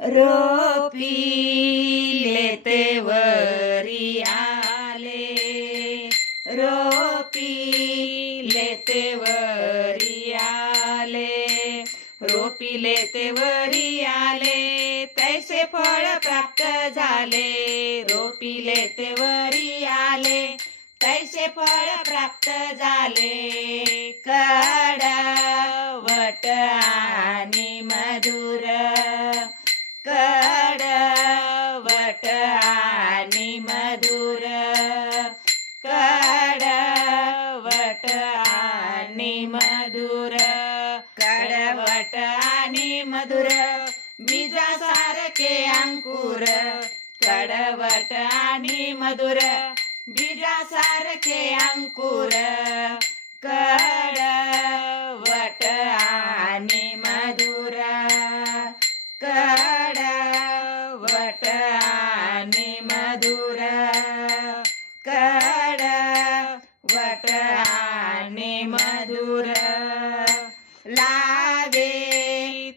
रोपिले ते वरी आले. रोपिले ते वरी आले. रोपिले ते वरी आले. तैसे फळ प्राप्त झाले. रोपिले ते वरी आले. तैसे फळ प्राप्त झाले. कडवट आणि मधुर मधुर कडवट आणि मधुर बीजासारखे अंकुर कडवट आणि मधुर बीजासारखे अंकुर कडवट आणि मधुर कडवट आणि मधुर कडवट आणि मधुर. लावे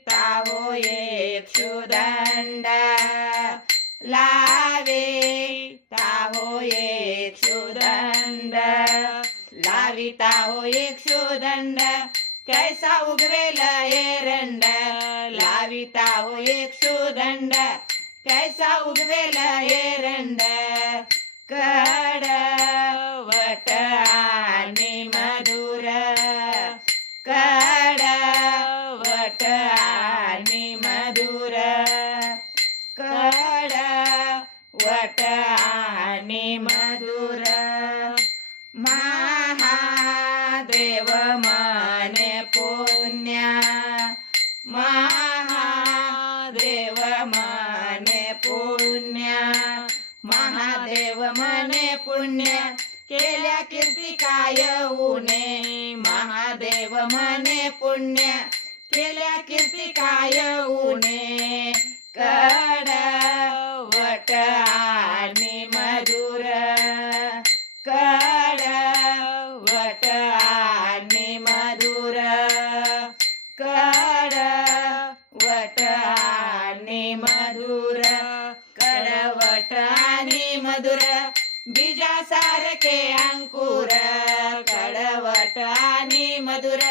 ताहो एक सुदंड लावे तावो क्षुदंड सुदंड लाविता हो एक कैसा उगवेल एरंड लाविता हो एक कैसा उगवेल एरंड कडवट कडवट आणि मधुर. महादेव मने पुण्य. महादेव मने पुण्य. महादेव मने पुण्य. केल्या कीर्ती काय उने महादेव मने पुण्य. केल्या कीर्ती काय उने कडा मधुर बीजासारखे अंकुर कडवट आणि मधुर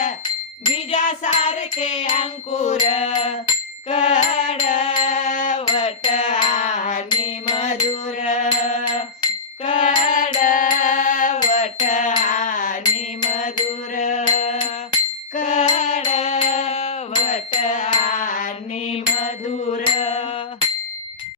बीजासारखे अंकुर कड